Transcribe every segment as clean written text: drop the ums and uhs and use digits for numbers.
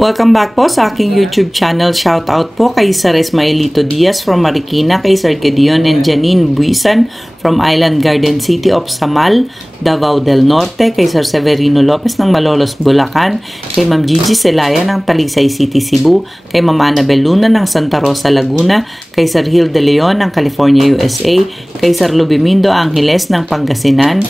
Welcome back po sa aking YouTube channel. Shout out po kay Sir Ismaelito Diaz from Marikina, kay Sir Gideon and Janine Buisan from Island Garden City of Samal, Davao del Norte, kay Sir Severino Lopez ng Malolos, Bulacan, kay Ma'am Gigi Celaya ng Talisay City, Cebu, kay Ma'am Annabel Luna ng Santa Rosa, Laguna, kay Sir Gil de Leon ng California, USA, kay Sir Lubimindo Angeles ng Pangasinan,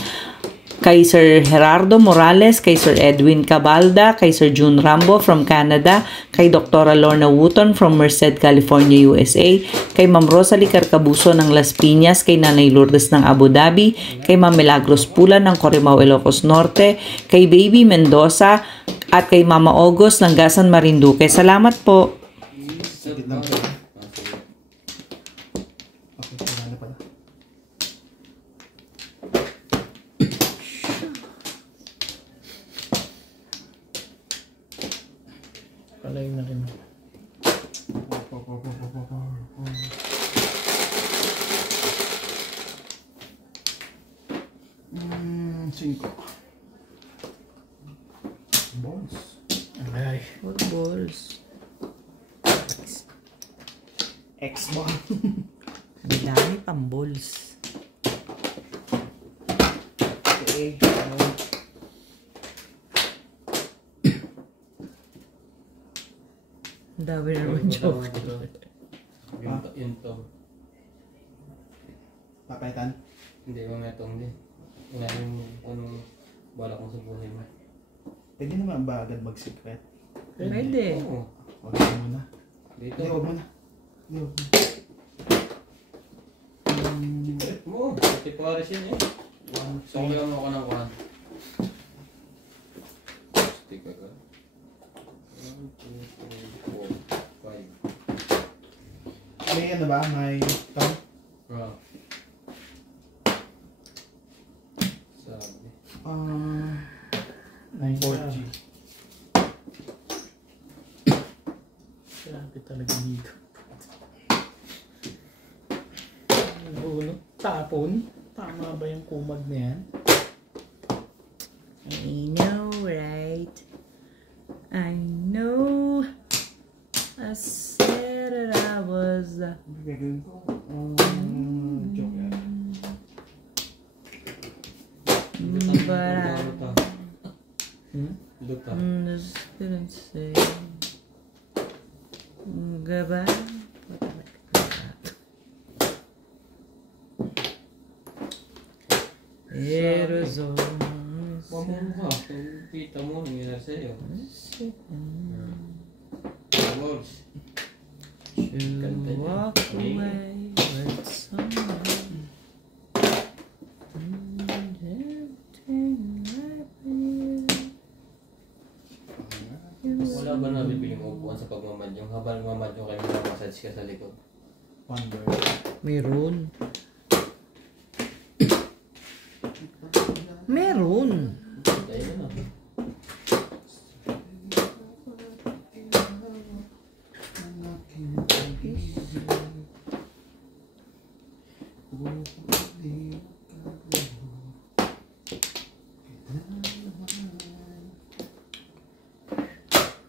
kay Sir Gerardo Morales, kay Sir Edwin Cabalda, kay Sir June Rambo from Canada, kay Dr. Lorna Wooton from Merced, California, USA, kay Ma'am Rosalie Carcabuso ng Las Piñas, kay Nanay Lourdes ng Abu Dhabi, kay Ma'am Milagros Pula ng Corimao, Ilocos Norte, kay Baby Mendoza, at kay Mama August ng Gasan, Marinduque. Salamat po. Palay na rin. 5 balls. Ay, What balls? X-ball. Ang dami pang balls. Okay. Ang dami na naman joke. Yun to. Papaitan? Hindi ko nga itong din. Inayin mo anong bala kong sa buhay mo. Pwede naman ba agad mag-secret? Pwede. Oo. Huwag mo muna. Dito. Hindi, huwag muna. Hindi, huwag muna. Secret mo. Pati pares yun eh. Songyan mo ako ng kuhan. Stick ka. 1, 2, 3, 4, 5. May ano ba? May count? Wow. Sabi. 4G. Grabe talaga dito. Ulo, tapon. Tama ba yung kumag na yan? I know, right? I know. I said that I was Gagawin ko. Joke yan. but I Luta. just couldn't say goodbye. It was all Mamumukha. Kung kita mo, nangyayari sa'yo. Balls. to walk away with someone and everything right with Wala ba nabibiling upuan sa pagmamadyong? Habang nagmamadyong kayo, massage ka sa likod. Wonder. Meron. Meron. Dahil na.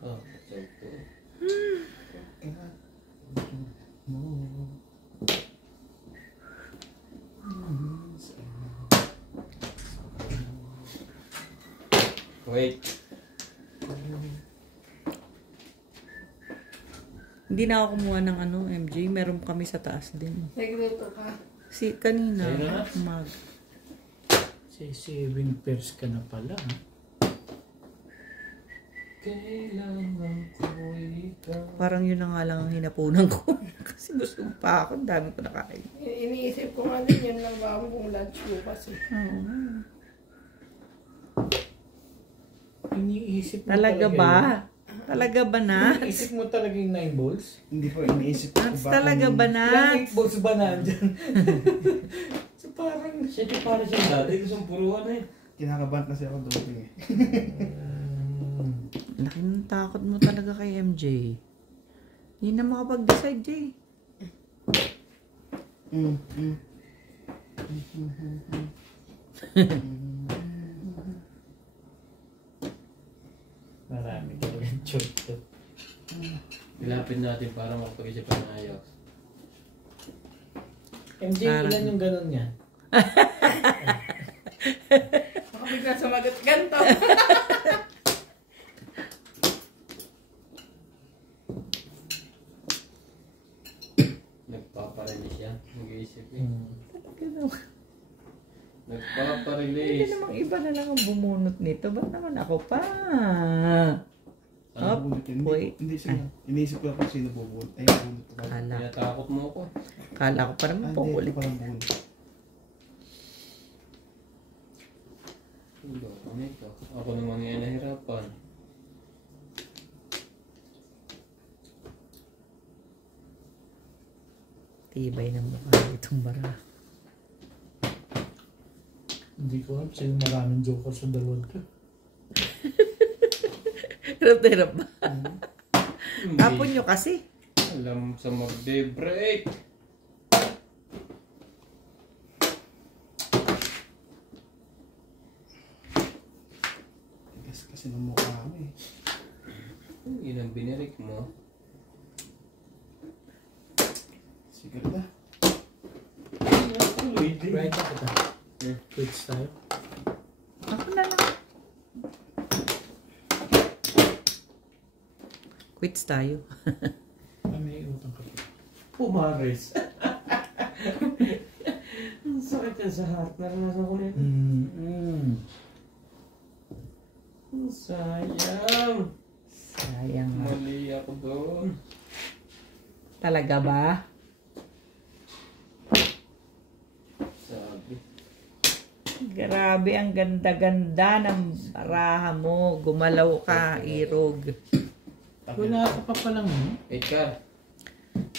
Oh, so cool. Wait. Hindi na ako kumuha ng ano, MJ. Meron kami sa taas din. Nagluto ka. Si kanina. Sa'yo na? Mag. Say 7 pairs ka na pala. Ha? Kailangan ko ikaw. Parang yun na nga lang ang hinapunan ko. Kasi gusto pa ako. Ang dami ko nakain. Iniisip ko nga din yun lang ba kung lunch mo kasi. Oo. Iniisip mo Talaga ba? Talaga ba, Nats? Iniisip mo talaga yung 9 balls? Hindi po, iniisip ko Nats, ba talaga kung- ba, Ilang 8 Nats? balls ba nandyan? So parang... Siya di para siya dati. Gusto puruan eh. Kinakabahan kasi ako doping eh. Laki ng takot mo talaga kay MJ. Hindi na makapag-decide, Jay. Marami talagang choice. Ilapit natin para makapag-isip ng ayos. MJ, ilan yung ganun niya? Baka bigla sumagot ganito. Nagpaparelease yan. Nag-iisip eh. Hindi Nagpaparelease. namang iba na lang ang bumunot nito. Ba't naman ako pa? Ano bunot yun? wait. Hindi siya. Iniisip ko lang kung sino bubunot. Ay, bunot ko. Kala, Tinatakot mo ako. kala ko pa naman po Hindi, ulit. ito palang bunot. Hindi ako nito. Ako naman yung nahirapan. Tibay ng mukha itong bara. Hindi ko alam sa'yo maraming joker sa dalawang to. Hirap na hirap ba? Hindi. Tapon nyo kasi. Alam sa magbe-break. Tigas kasi ng mukha mo eh. Yun ang binirik mo. Sigat na. Tuloy din. Right na kita. Hmm. Quits tayo. Ako na lang. Quits tayo. May utang ka pa. Pumaris. Ang sakit yan sa heart. Naranasan ko yan. Sayang. Sayang nga. Mali ako doon. Talaga ba? Sabi. Grabe, ang ganda-ganda ng baraha mo. Gumalaw ka, Irog. Wala ka pa palang mo. Edgar.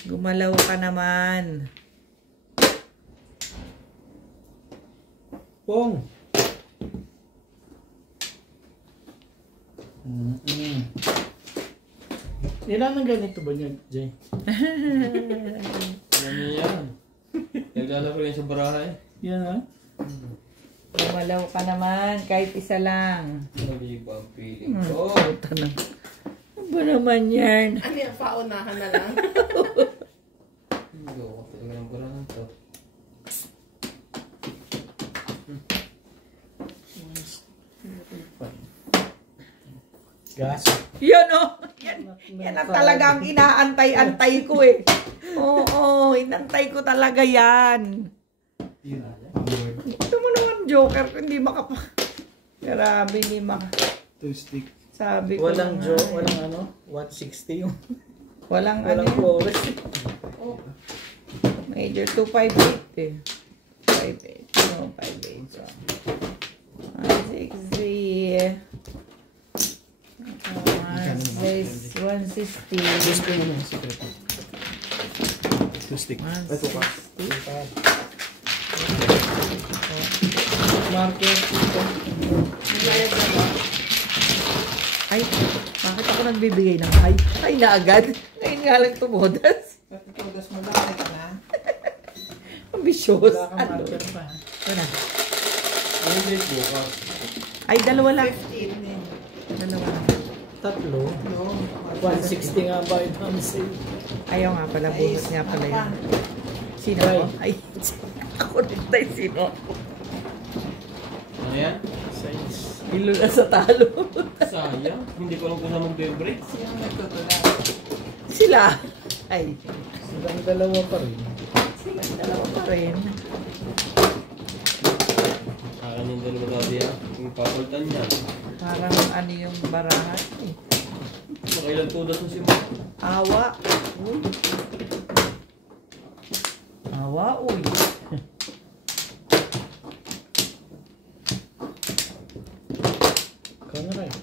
Gumalaw ka naman. Pong! Ilan ang ganito ba niya, Jay? Alam niyo yan. Naglalaro yan sa barahay. Yan ha? Gumalaw ka naman, kahit isa lang. Mali ba ang feeling ko? Puta na. Ano ba naman yan? Ano yan, paunahan na lang. Hindi ako talaga ng barahan to. Gas. Yan o. Yan ang talagang inaantay-antay ko eh. Oo, inantay ko talaga yan. Yun na. Ang word. Ito mo naman, Joker, hindi makapa... Grabe, hindi maka... Two stick. Sabi ko Walang na Joe, nga. walang ano, 160 yung... Walang ano Walang yun. flores. Major 258 eh. 58. No, 58. So. 160. 160. Secret. Two stick. Ito pa. 160. Market. Ay, bakit ako nagbibigay ng ay? Ay na agad. Ngayon nga lang tumudas. Tugas mo lang, ay ka na. Ambitious. Wala kang Ano? market pa. Ito na. Ano yung date bukas? Ay, dalawa lang. 15 eh. Dalawa lang. Tatlo. No. 160 nga ba ito ang sale? Ayaw nga pala, bunot nga pala yun. Sino ako? Ay, ako rin tayo sino. Ano yan? Size. Ilo na sa talo. Sayang. Hindi ko alam kung saan mag-break. Sino nagtutulak? Sila. Ay, Silang dalawa pa rin. sila dalawa pa rin. Akin yung dalawa dati ah. Yung papultan niya. Parang ano yung barahan eh. Makailan tudas mo si Mo. Awa. Uy. Awa, uy. Kamera eh.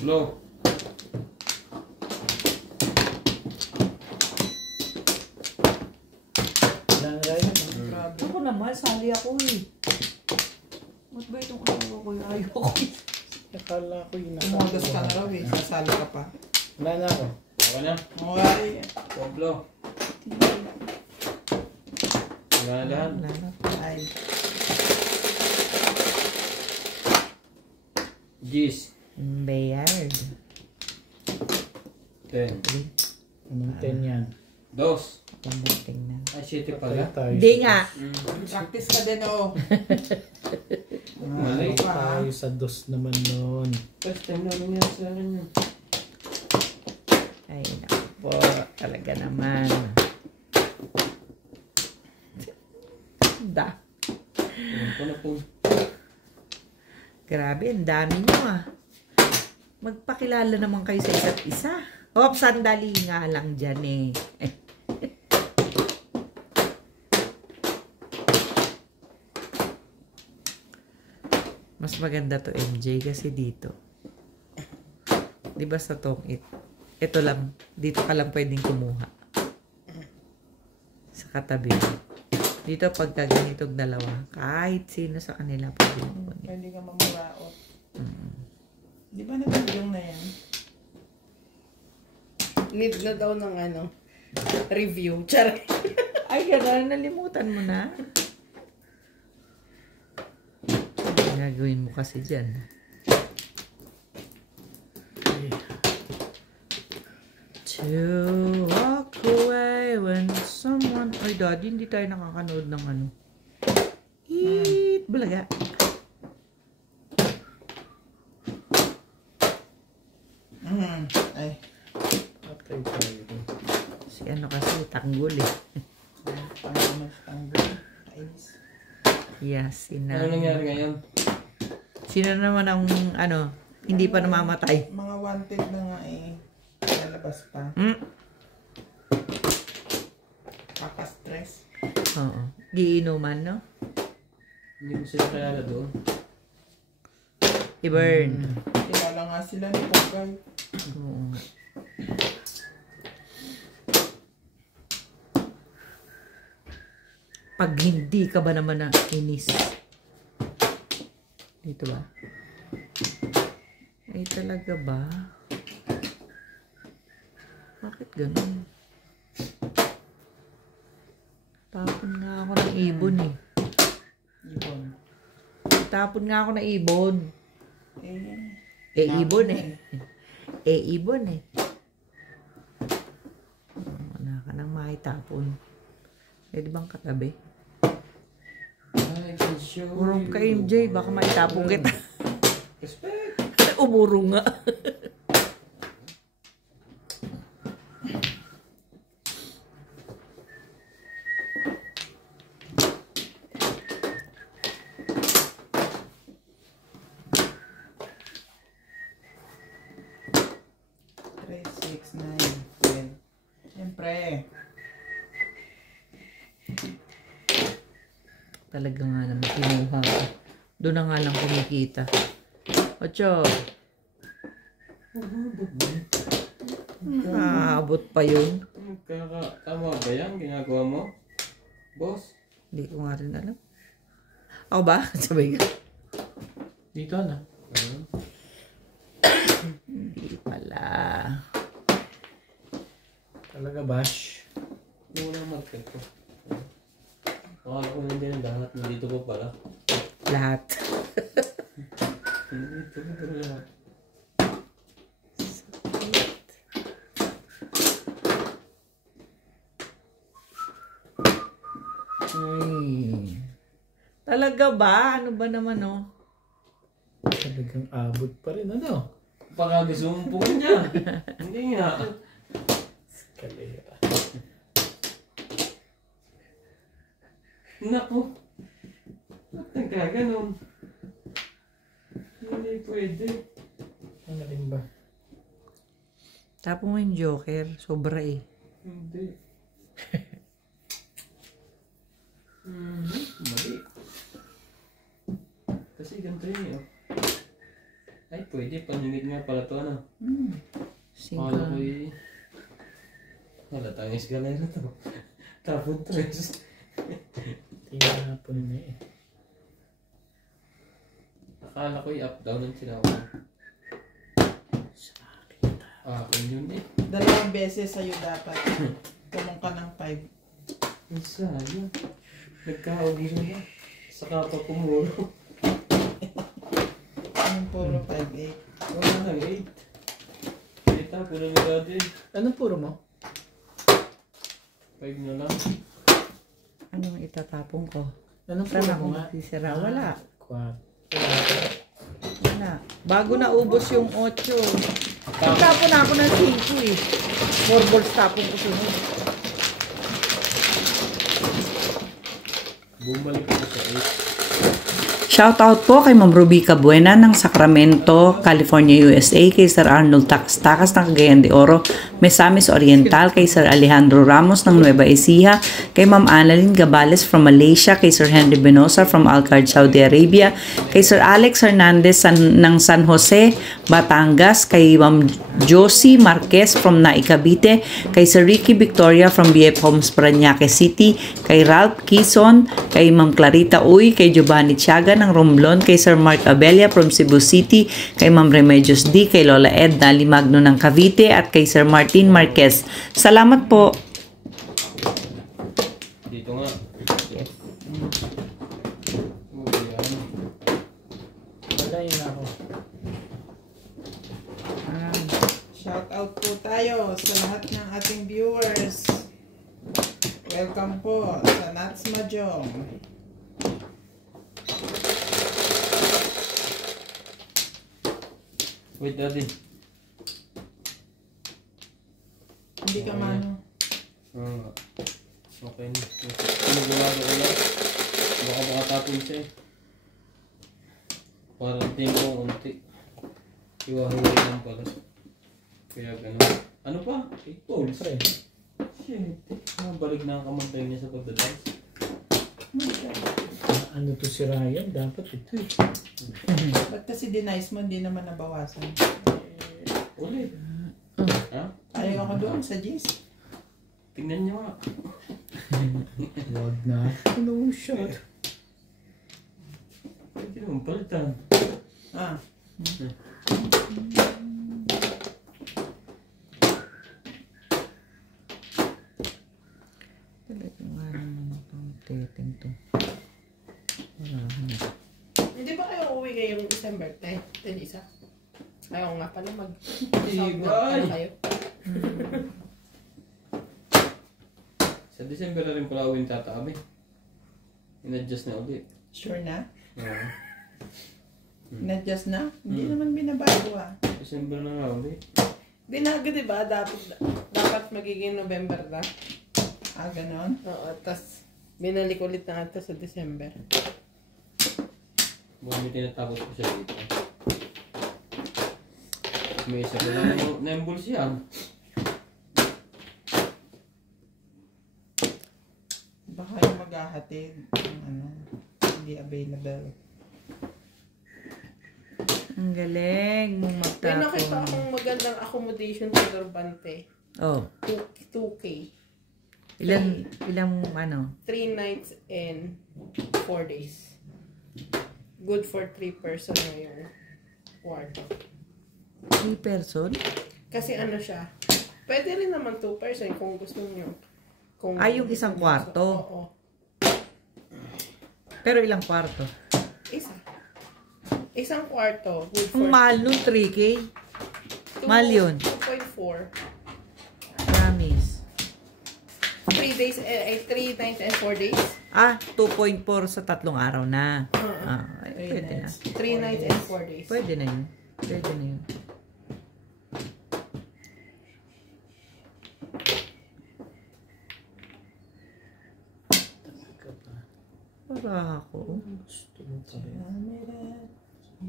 Blow. Ilang ride? Grabe. Ako naman, sali ako eh. Ba't ba itong ayaw ko yung ayaw ko? Akala ko yung Tumulog ka na raw eh. Sasali ka pa. Wala na ako. Okay na. Okay. Blow. Wala na lahat. Wala na. Ay. Gis. Bayard. 10. Anong 10 yan? 2. Gandang tingnan. Ay, 7 Patay pala. tayo Hindi sa nga. Practice ka din, oh. Mali. dos. Tayo sa dos naman nun. First time na nangyari sa akin yun. Ay, naku po. Talaga naman. Da. Alam ko na po. Grabe, ang dami nyo ah. Magpakilala naman kayo sa isa't isa. Hop, sandali nga lang dyan eh. Mas maganda to MJ kasi dito. Di ba sa tong ito lang, dito ka lang pwedeng kumuha. Sa katabi. Dito pagka ganitong dalawa, kahit sino sa kanila pwedeng kunin. Hindi ka mamuraot. Di ba nabigyan na yan? Need na daw ng ano, review. Char. Ay, gano'n, nalimutan mo na. Ano gagawin mo kasi dyan? To walk away when someone... Ay, daddy, hindi tayo nakakanood ng ano. Eat, bulaga. Ay. Patay tayo. Si ano kasi, tanggol eh. Pangamas tanggol. Ayos. Yes, Ano nangyari ngayon? Sino naman ang ano, hindi pa namamatay? Mga wanted na nga eh. Lalabas pa. Kaka-stress. Oo. Giinuman, no? Hindi ko sila kilala doon. I-burn. Kilala nga sila ni Pogay. Oo nga. Pag hindi ka ba naman na inis? Dito ba? Ay talaga ba? Bakit ganun? Tapon nga ako ng ibon eh. Ibon. Tapon nga ako ng ibon. Eh, Ibon eh. Ibon eh. Wala ka nang makitapon. Pwede bang katabi? I can show Urong ka you. MJ, baka maitapon kita. Respect. Umurong nga. Three, 6, 9, 10. Siyempre. Talaga nga naman kinuha ko. Doon na nga lang kumikita. Ocho. Abot pa yun. Tama ba yan? Ginagawa mo? Boss? Hindi ko nga rin alam. Ako ba? Sabay ka. Dito na. Hindi pala. Talaga bash. Hindi mo lang market ko. Akala ko hindi ng lahat. Nandito pa pala. Lahat. Nandito pa pala lahat. Ay. Talaga ba? Ano ba naman oh? Talagang abot pa rin. Ano? Baka gusto mong pukul niya. Hindi nga. Escalera. Naku. Ba't nagkaganon? Hindi pwede. Ano rin ba? Tapos mo yung Joker. Sobra eh. Hindi. Mali. Kasi ganito yun eh. Oh. Ay, pwede. Paningid nga pala to ano. Akala ko eh. Wala tayong eskalera to. Tapon tres. Tinapon na eh. Akala ko i-up down ang sinawa. Akin yun eh. 2 beses sa'yo dapat. Kulong ka ng 5. Ang sayang. Nagkaugi na. Saka pa pumuro. Yung puro 5, 8. Wala nang 8. Kita. na, puro ni Daddy. Anong puro mo? 5 na lang. Anong itatapon ko? Anong Saan puro ako mo nga? magsisira? Wala. 4. Wala. Bago na ubos yung 8. Tapon na ako ng 5 eh. 4 balls tapon ko sunod. Bumalik ko sa 8. Shoutout po kay Ma'am Ruby Cabuena ng Sacramento, California, USA, kay Sir Arnold Takas ng Cagayan de Oro, Misamis Oriental, kay Sir Alejandro Ramos ng Nueva Ecija, kay Ma'am Annalyn Gabales from Malaysia, kay Sir Henry Benosa from Alcard, Saudi Arabia, kay Sir Alex Hernandez ng San Jose, Batangas, kay Ma'am Josie Marquez from Naik Cavite, kay Sir Ricky Victoria from BF Homes Parañaque City, kay Ralph Quezon, kay Ma'am Clarita Uy, kay Giovanni Tiaga ng Romblon, kay Sir Mark Abella from Cebu City, kay Ma'am Remedios D, kay Lola Edna Limagno ng Cavite, at kay Sir Martin Marquez. Salamat po. Dito nga. Yes. Wala yun ako. Shout out po tayo sa lahat ng ating viewers. Welcome po sa Nats Mahjong. Wait, Daddy. Hindi ka mano. Okay na. Pinagulado ko lang. Baka makatapon siya eh. Parang tingin ko unti. Iwahiway lang pala. Kaya gano'n. Ano pa? 8 balls. Pre. Shit. Balik na ang kamantay niya sa pagdadance. Ano to si Ryan? Dapat ito eh. Ba't kasi denice mo, hindi naman nabawasan? Ulit. Ha? Ayaw ako doon sa G's. Tingnan niyo nga. Wag na. No shot. Pwede naman palitan. Ah. Talaga nga naman itong dating to. Wala na. Hindi ba kayo uuwi ngayong December? Tenisa? Ayaw nga pala Ibay! na kayo. Sa December na rin pala uwing tataabi. In-adjust na ulit. Sure na? Oo. Na-adjust na? Hindi naman binabago ah. December na nga ulit. Binago diba? Dapat magiging November na. Ah, ganon? Oo, tas binalik ulit na ito sa December. Buwan may tinatapos ko siya dito. May isa ko lang na-embol siya. Baka yung maghahatid. Hindi available. Ang galing mong May nakita magtapon. akong magandang accommodation sa Dorbante. Oh, 2K. ilang ano? 3 nights and 4 days. Good for 3 person na yung kwarto. 3 person? Kasi ano siya, pwede rin naman 2 person kung gusto niyo. Kung Yung isang kwarto? Oo. Pero ilang kwarto? Isang kwarto. Good for Ang mahal nun, 3K. Mahal yun. 2.4. Promise. 3 days, 3 nights and 4 days. 2.4 sa 3 araw na. Pwede na. 3 nights and 4 days. Pwede na yun. Pwede na yun. Para ako.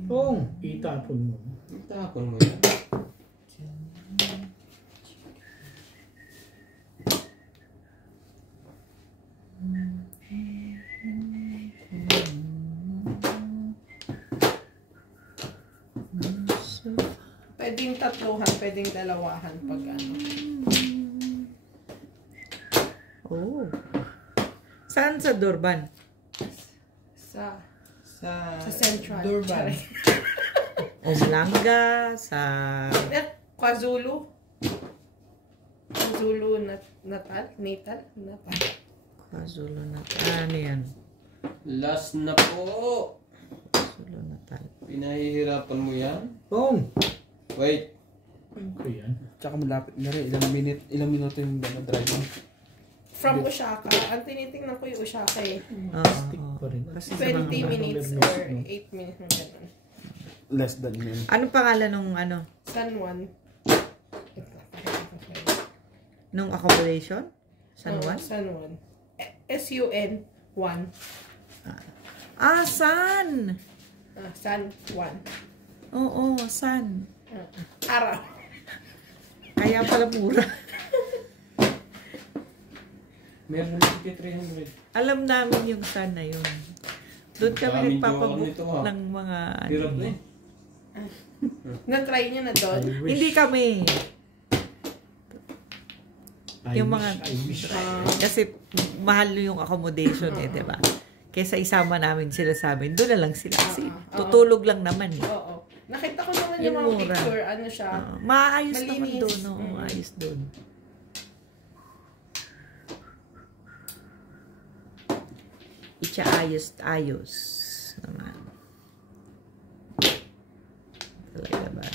Kung itapon mo. Itapon mo yan. Pwedeng tatluhan, pwedeng dalawahan pag ano. Oh. Saan sa Durban? Sa Central. Durban. Omlanga, sa... KwaZulu. KwaZulu Natal. KwaZulu Natal. Ano yan? Last na po. KwaZulu Natal. Pinahihirapan mo yan? Kung Wait. Okay yan. Tsaka malapit na rin. Ilang minuto yung driving. From Osaka. Ang tinitingnan ko yung Osaka eh. Stick pa rin. Kasi 20 mga minutes level or no? 8 minutes ng ganun. Less than yun. Anong pangalan nung ano? San Juan. Nung accommodation? San Juan? San Juan. S-U-N 1. San! San Juan. Oo, San. Araw. Kaya pala mura. Meron na ticket 300. Alam namin yung San na yun. Doon kami Daming nagpapabook joker nito, ha? ng mga... Hirap na eh. Na-try niyo na doon? Hindi kami. Yung mga... I wish. Kasi mahal yung accommodation eh, di ba? Kesa isama namin sila sa amin, doon na lang sila. Kasi tutulog lang naman eh. Oo. Nakita ko naman Yung yung mga mura. picture. Ano siya? Maayos naman Malinis. doon. Oo, maayos doon. Ayos naman. Talaga ba?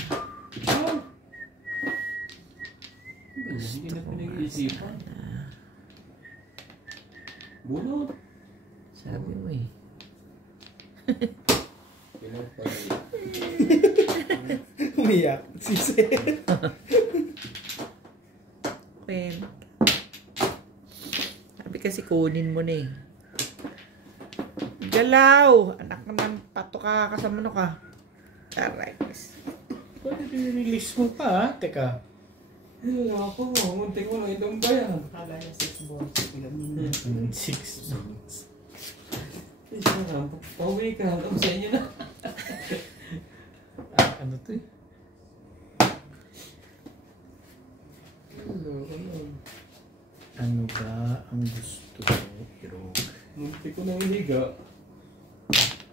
Hindi na pinag-iisipan. Bunot. Sabi mo eh. Umiyak. Sisi. Well, sabi kasi kunin mo na eh. Galaw! Anak naman, pato ka, kasama ka. Correct. Pwede release mo pa ha? Teka. Wala ako. Muntik mo lang itong bayan. Kala niya 6 balls. 6 months. Pauwi ka. Alam sa inyo na. Ano to eh? Ano ba ang gusto mo, Irog? Muntik ko nang higa.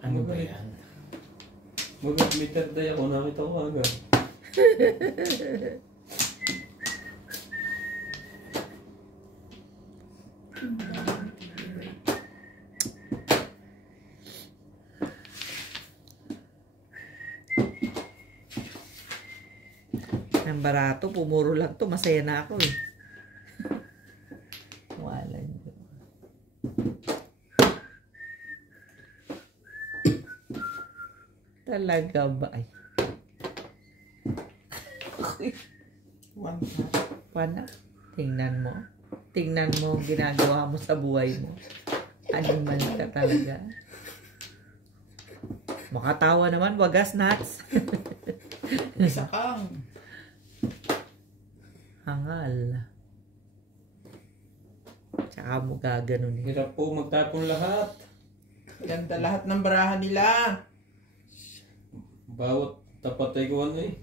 Ano ba yan? Mag-meter day ako. Nakita ko agad. Ang barato, pumuro lang to. Masaya na ako eh. Wala nyo. Talaga ba? Ay. One. Pana? Tingnan mo. Tingnan mo ang ginagawa mo sa buhay mo. Animal ka talaga. Makatawa naman, wagas nuts. Isa kang. Hangal. Tsaka mo gaganon eh. Hirap po magtapon lahat. Ganda lahat ng barahan nila. Bawat tapatay ko ano eh.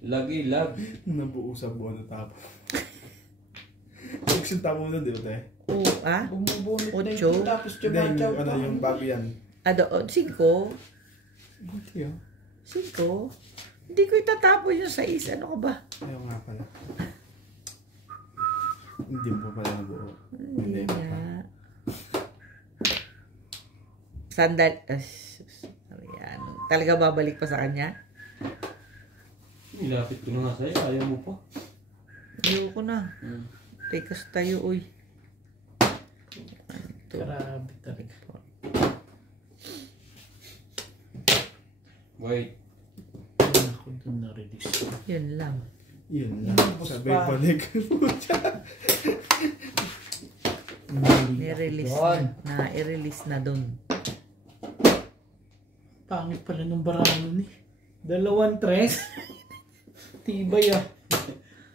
Lagi, lag. Nabuo sa buwan na tapo. 6 yung tapo mo nun, di ba tayo? Oo, ah? Bumubunot na Ocho? yun. Tapos Hindi, chumachaw yung, pa. yung bago yan. Ado, 5? Buti yun. 5? Hindi ko itatapon yung 6. Ano ka ba? Ayaw nga pala. Hindi mo pa pala nabuo. Hindi pa. nga. Sandal. Ayan. Talaga babalik pa sa kanya? Nilapit ko na nga sa'yo. Ayaw mo pa. Ayoko na. Tekas tayo, uy. Ito. Grabe talaga. Wait. Ayun ako dun na-release. Yun lang. Yun na. Inubos Sabay pa. balik. Ni-release na. I-release na dun. Pangit pala ng barano ni. 2 tres. Tibay ah.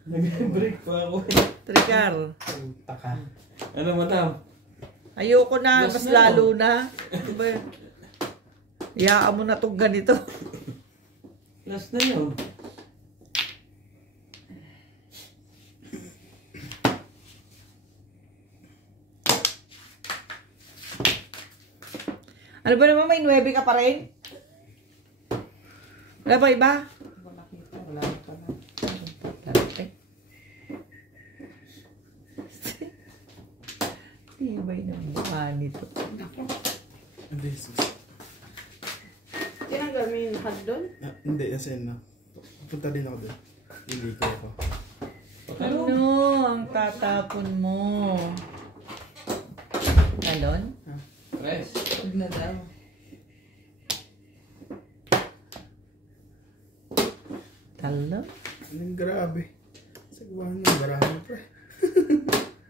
Nag-break pa ako. Trigger. Puta ka. Ano madam? Ayoko na. Last Mas na, lalo na. Ano ba yun? Iyaan mo na itong ganito. Last na yun. Ano ba naman? May 9 ka pa rin? Wala ba iba? Wala kita. Wala pa na. Dati. Tibay ng mukha nito. Hindi, sus. Tinanggal mo yung hot doon? Hindi, as in, punta din ako doon. Hindi ko ako. Ano? Ano ang tatapon mo? Talon? Tres. Huwag na daw. Talon? Anong grabe. Sagwahan ng barahan, pre.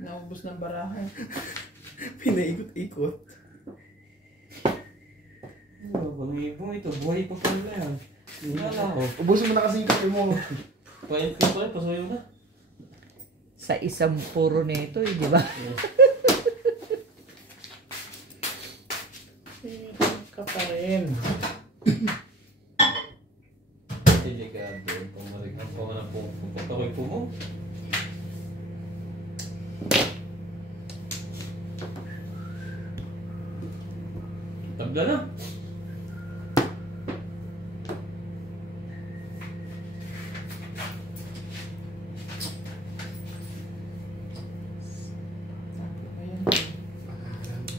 Naubos ng baraha. Pinaikot-ikot. Oh, bangibong ito. Buhay pa pala yan. Wala ako. Ubusin mo na kasi yung kape mo. Paint ko pa rin. Pasuyo na. Sa isang puro nito, di ba? Ka pa rin. Delikado. Pamarig ang pangalan po. Pagkakoy po mo. Tabla na.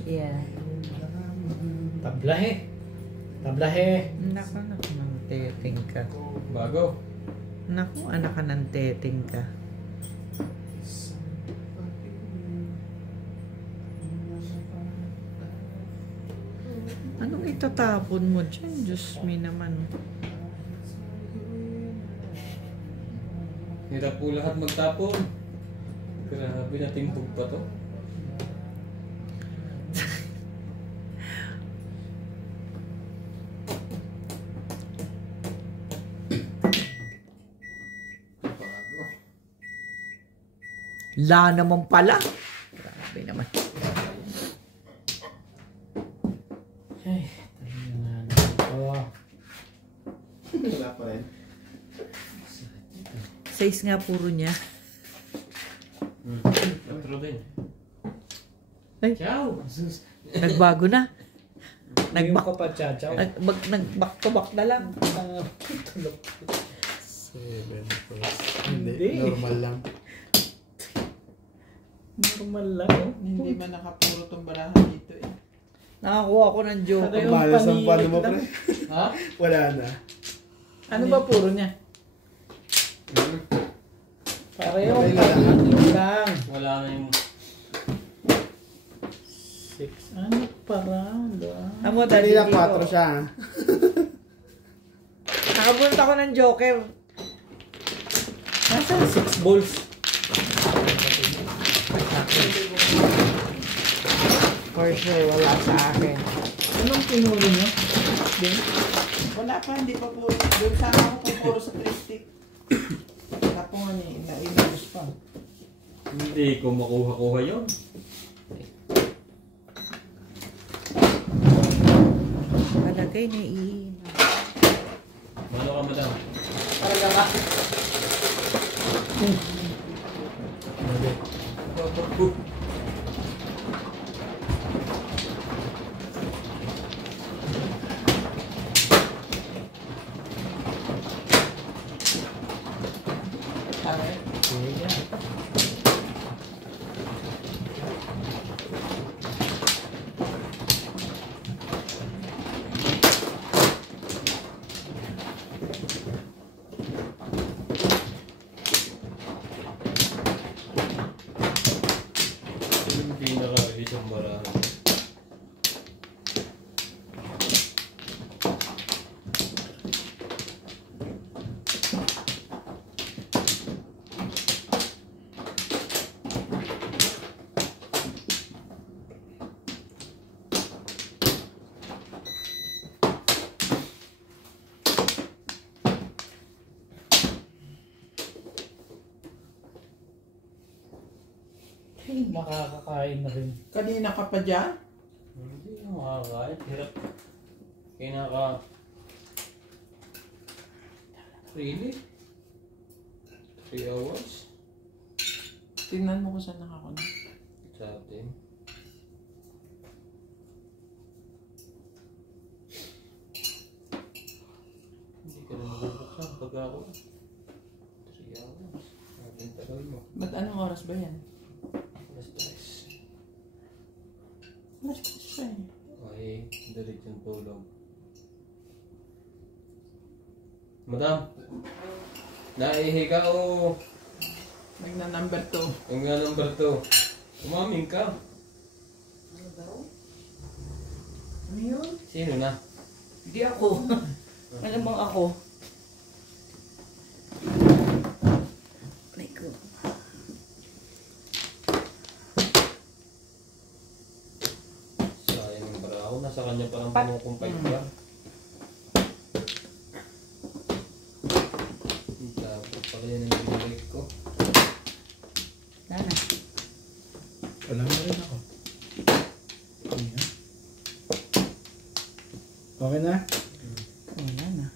Yeah. Tablahe. Tablahe. Naku, naku, ng teting ka. Bago. Naku, anak ka ng teting ka. Anong itatapon mo dyan? Diyos me naman. Hirap po lahat magtapon. Grabe nating bug pa to. Bago. La naman pala. Grabe naman. Ay, talaga na ito. Wala pa rin. Size nga puro niya. Patro din. Ay. Ciao! Nagbago na. Nagback Nagback. ka pa, chachaw. Nag-back to back na lang. Tulog. 7 plus. Hindi, Hindi. normal lang. Normal lang. Oh. Hindi man nakapuro tong baraha dito eh. Nakakuha ko ng joke. Ano Ang yung balas ng panilit pano mo, lang? pre. Ha? Wala na. Ano ba puro niya? Pareho. Okay na lang. Panilit lang. Wala na yung... 6. Ano parang ba? Amo, dali Kanina dito. 4 siya. Nakabunot ako ng joker. Nasaan 6 balls? For sure, wala sa akin. Anong pinuli niyo? Wala pa, hindi pa puro. Doon sana ako pupuro sa 3 stick. Tapungan eh, nainubos pa. Hindi ko makuha-kuha yun. Palagay na iinom. Mano ka, madam? Talaga ka? Hindi naka-release ang barahan. Makakakain na rin. Kanina ka pa dyan? Hindi na makakain. Hirap. Kinaka... Really? 3 hours? Tingnan mo kung saan nakakunan. Sa atin. Hindi ka na mabubuksan pag ako. 3 hours. Ating tagal mo. Ba't anong oras ba yan? Alas 3. Mas pa eh. Okay, diretsong tulog. Madam, Naihi ka o Nagna-number 2. yung nga number 2. Umaming ka. Ano daw? Ano yun? Sino na? Hindi ako. Malamang ako. Aray ko. Sayang yung baraho. Nasa kanya parang pumukumpay ka. Tapos pala yan ang binigay ko. Sana. Wala na rin ako. Ayan. Okay na? Wala na.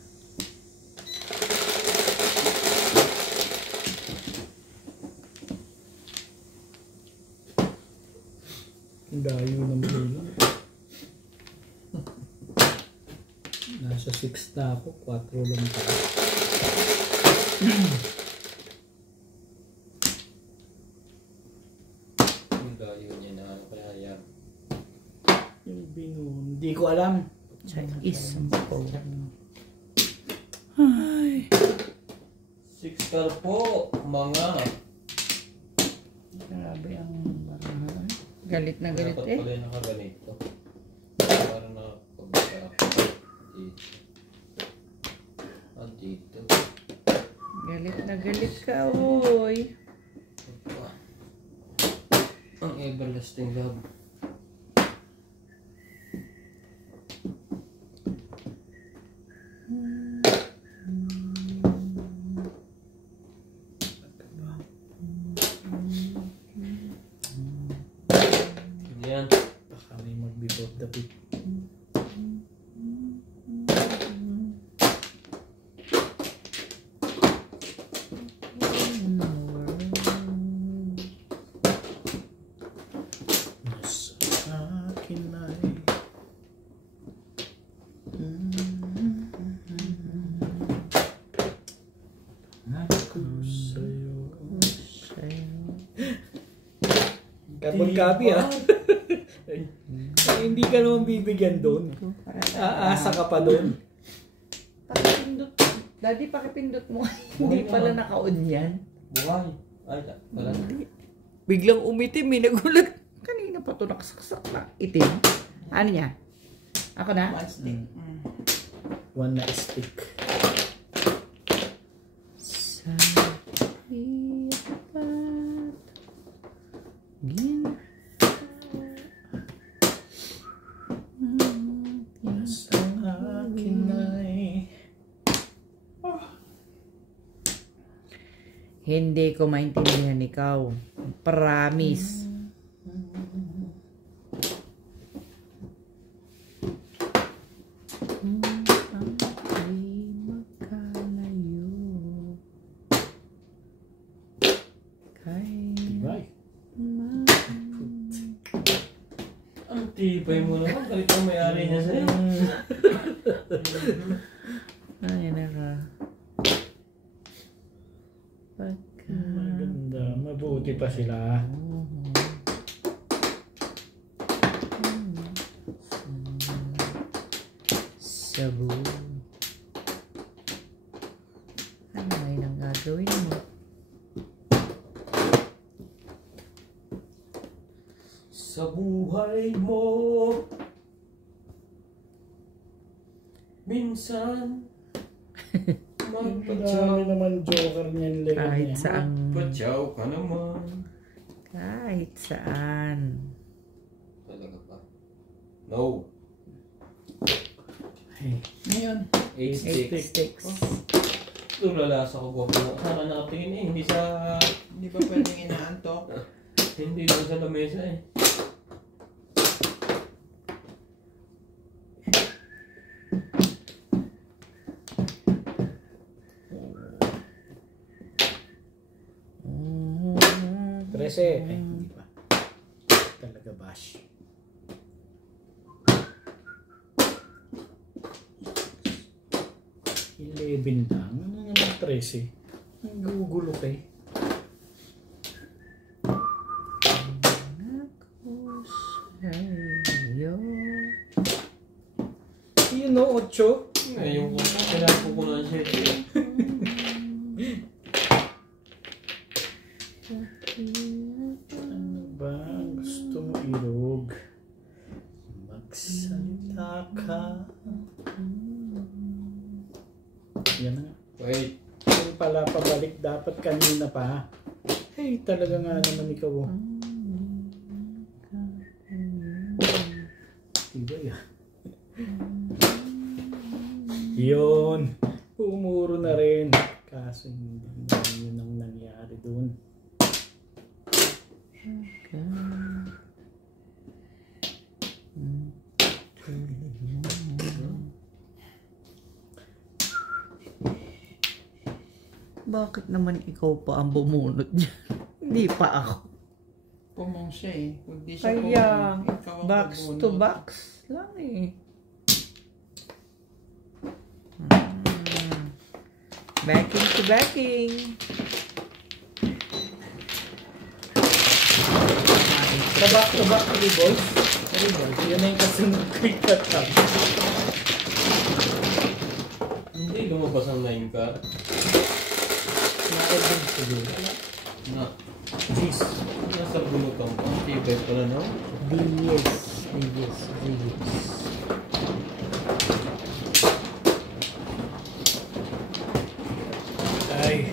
Ang dayo ng bulan. Nasa 6 na ako, 4 lang pa. Yung layo niya na ano kaya yan. Yung binuon, hindi ko alam. Chinese. Ay. 6 car po, mga. Grabe ang barahan. Galit na galit Dapat eh. pala yung nakaganito. Para nakapagka ako dito. Dito. Galit na galit ka, oy. Ang everlasting love. Yan. Baka may magbibot dapit. Nasa akin ay ako sa'yo. Carbon copy ah. Hindi ka naman bibigyan doon. Aasa ka pa doon. Pakipindot. Daddy, pakipindot mo. Hindi pala naka-on yan. Buhay. Ay, wala. Biglang umitim, may nagulat. Kanina pa ito nakasaksak na itim. Ano niya? Ako na? One stick. One na stick. Sa hirapat ginawa Nasa akin ay hindi ko maintindihan ikaw. Promise. tibay. Ang tibay mo naman. Balik ang may-ari niya sa'yo. Ay, naka. Pagka. Maganda. Mabuti pa sila. Sabu. Ano ngayon ang gagawin mo? Sa buhay mo minsan Madami naman joker niyan lang. Kahit saan. Patyaw ka naman. Kahit saan. Talaga pa. No. Hey. Ngayon, 8 sticks. Sticks. Tulala sa kagwapo mo. Sana nakatingin eh. Hindi sa... di ba pwedeng inaantok? Hindi lang sa lamesa eh. Ay, hindi pa. Talaga bash. Eleven lang. Ano naman 13? Ang gugulo kay. Sa'yo. You know, 8. Ngayon ko, kailangan ko na siya. Ano ba gusto mo ilog? Magsalita ka. Yan na nga. Wait. Yung pala pabalik dapat kanina pa. Hey, talaga nga naman ikaw. Oh. Diba yan? Yun. Umuro na rin. Kaso hindi na yun ang nangyari dun. Bakit naman ikaw pa ang bumunot dyan? Hindi pa ako. Pumong siya eh. Kung di siya Kaya, pumong, ikaw ang box to bubunot. box lang eh. Backing to backing. Tabak ni boys. Yan na yung kasunod kay Katab. Hindi lumabas ang 9 ka. Nakagin siguro. Na. Jeez. Nasa bunotong pa. Tibay pala no? DS. Ay.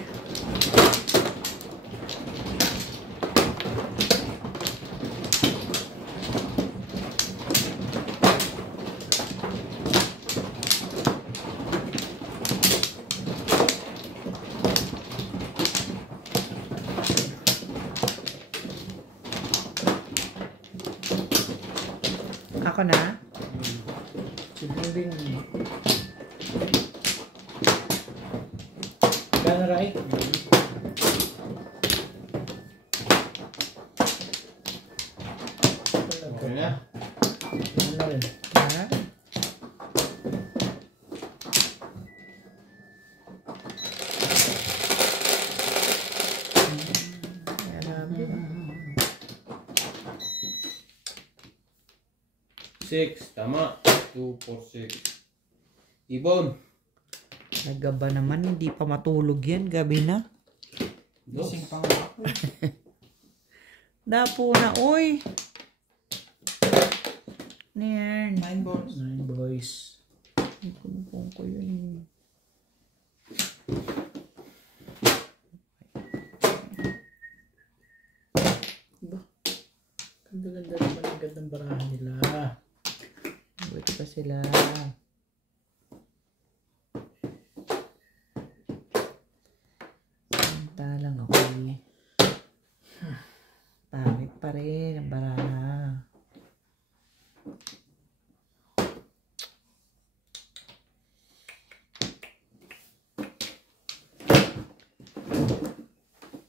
Ako na? Siguro rin. Gana right? Okay na. Gana rin. Ha? Marami. 6. Tama. 2, 4, 6. Ibon. Nagaba naman, hindi pa matulog yan. Gabi na. Gising pa nga ako. Dapo na, uy. Niyan. 9 balls. 9 boys. Ipupong ko yun. Ganda-ganda naman ang gandang barahan nila. Buti pa sila. Samantalang ako eh. Pangit pa rin ang baraha.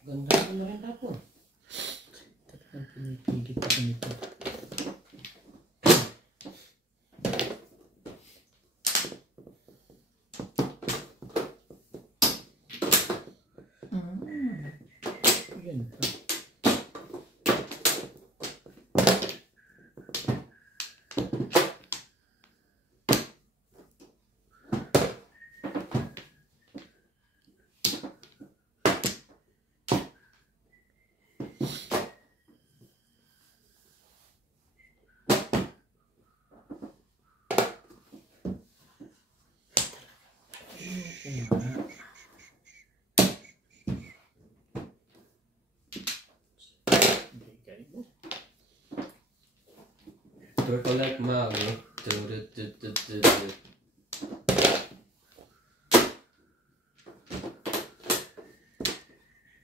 Ganda ko na rin tapo. Talagang pinipigit ako nito. Yan pa. Recollect Maui.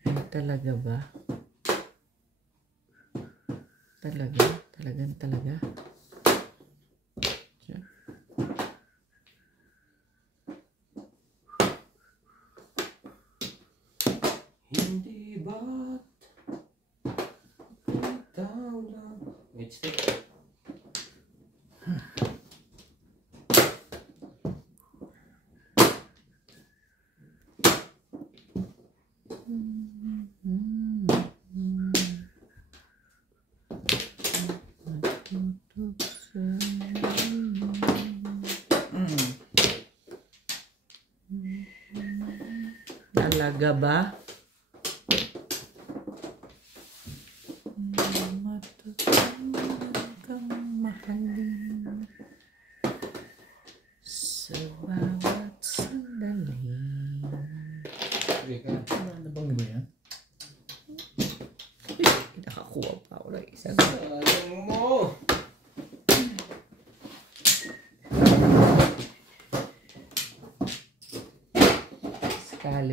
Ay, talaga ba? Talaga? Talaga? Siya. Hindi ba't ikaw lang. Wait, stick. Talaga ba?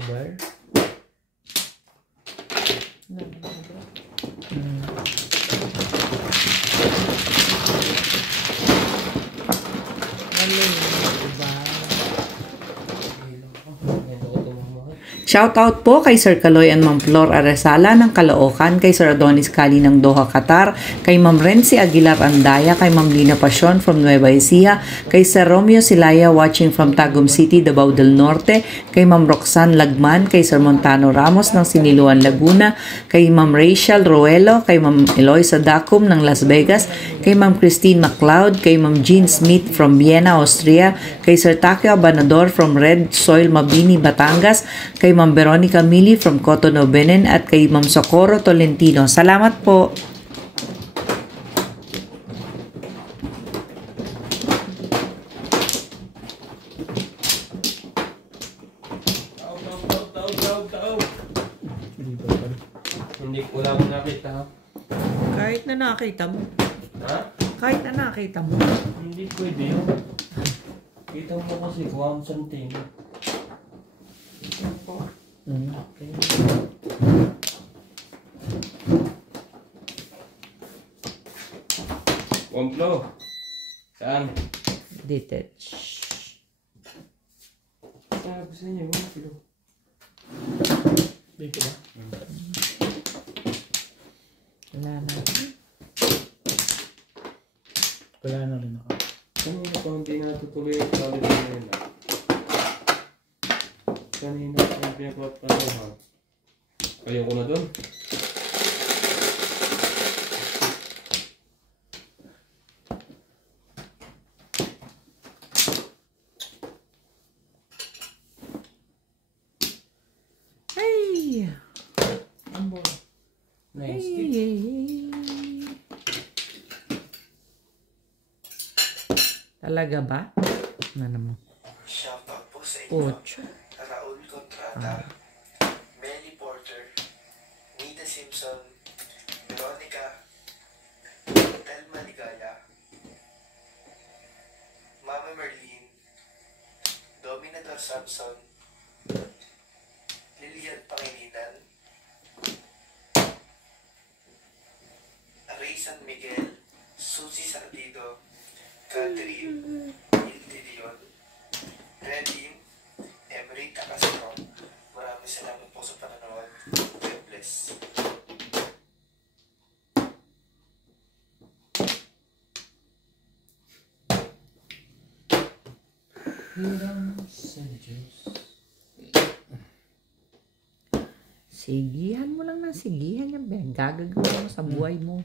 candy bar. Shoutout po kay Sir Kaloy and Ma'am Flor Aresala ng Caloocan, kay Sir Adonis Cali ng Doha, Qatar, kay Ma'am Renzi Aguilar Andaya, kay Ma'am Lina Pasion from Nueva Ecija, kay Sir Romeo Silaya watching from Tagum City, Davao del Norte, kay Ma'am Roxanne Lagman, kay Sir Montano Ramos ng Siniluan, Laguna, kay Ma'am Rachel Roelo, kay Ma'am Eloisa Dacum ng Las Vegas, kay Ma'am Christine MacLeod, kay Ma'am Jean Smith from Vienna, Austria, kay Sir Takeo Abanador from Red Soil, Mabini, Batangas, kay Ma'am Veronica Mili from Cotonou, Benin, at kay Ma'am Socorro Tolentino. Salamat po! Hindi ko lang nakita. Kahit na nakita mo. Ha? Kahit na nakita mo. Hindi pwede yun. Kita mo kasi kung ang santing. Okay. Wamplo. Saan? Detach. Sabi sa inyo, wamplo. Dito ba? Wala na. Wala na rin ako. Kanina pa hindi natutuloy yung college na yun. Kanina pa yung pinagpapalahan. Ayoko na doon. Hey! Nice. Talaga ba? Ano naman? Shoutout po sa inyo. Ocho. Raul Contrata, Melly Porter, Nita Simpson, Veronica, Telma Ligaya, Mama Merlin, Dominator Samson, Lilian Pangilinan, Ray San Miguel, Susie Sardido, Catherine, Hilde Dion, Redim, Emerita Castro. Maraming salamat po sa panonood. God bless. Sigihan mo lang ng sigihan yan, Ben. Gagagawa mo sa buhay mo.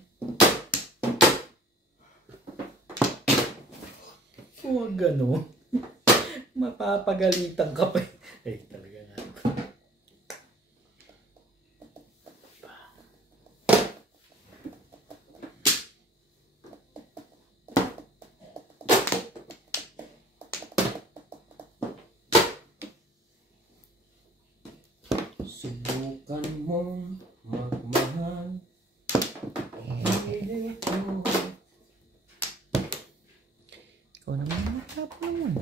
Huwag gano'n. Mapapagalitan ka pa. Eh, talaga nga. Subukan mong magmahal. Hindi ko. Ikaw naman ang matapo naman.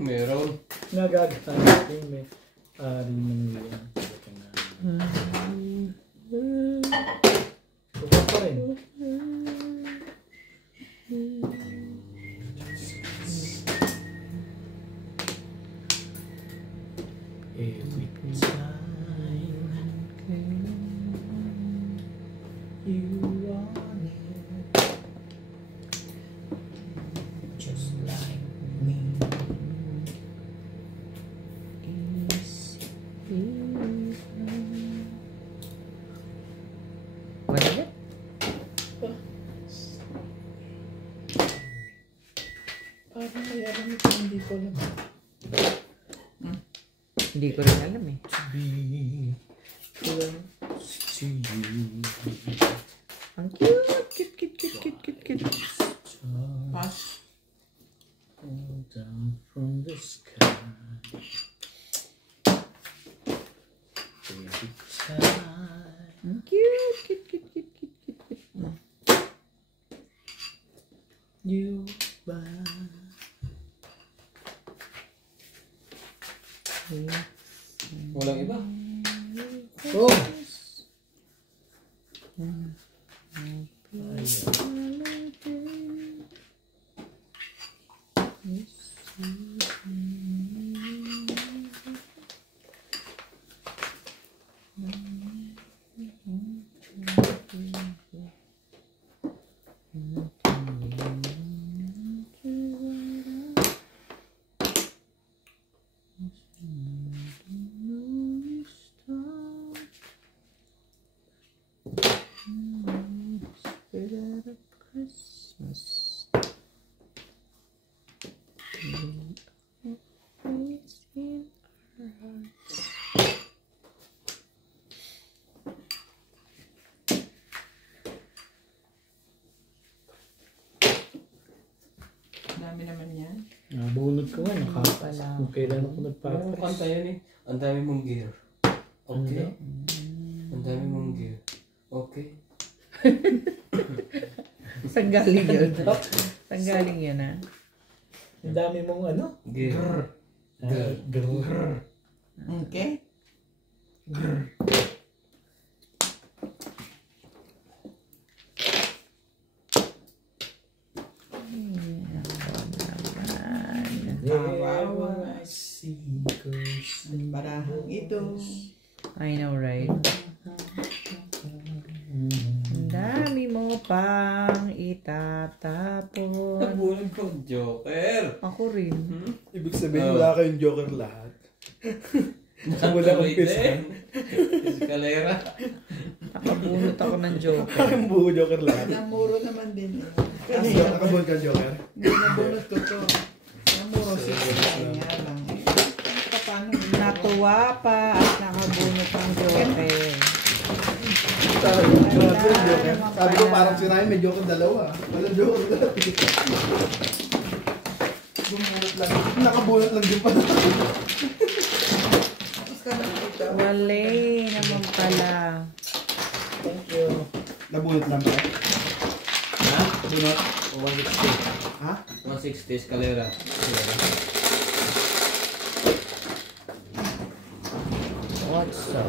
Meron. Nagagamit may ari ng yan. Suka pa rin. Every time you are near, just like me. Wala yan? Parang may alam ito, hindi ko alam. Hindi ko rin alam eh. Be close to you. Ang cute, cute, cute, cute, cute, cute, cute. Pass. Fall down from the sky. Every time Ang cute, cute, cute, cute, cute, cute, cute. you by Walang iba. Oh! Dami naman yan. Nabunod ko nga, nakapala. Kung kailan ako Merong nagpapalis. kanta yun eh. Ang dami mong gear. Okay? Ang dami mong gear. Okay? Saan galing yun? Saan galing yun, ha? Ang dami mong ano? Gear. Grrr. Okay. Kawawa seekers. Ang barahang ito. I know, right? Ang dami mo pang itatapon. Nabunod ko, Joker. Ako rin. Ibig sabihin, wala kayong joker lahat. Wala kang pisa. Escalera. Nakabunot ako ng joker. Parang buo joker lahat. Namuro naman din. Nakabunod ka joker. Nabunot ko to. Namuro si Kaya nga lang. Paano? Natuwa pa at nakabunot ang joker. Sabi ko parang sinabi may joker dalawa. Wala joker lahat. Bumunot lang. Nakabunot lang din pala. Wale naman pala. Thank you. Nabunot lang ba? Ha? Bunot? 160. Ha? 160 escalera. What's up?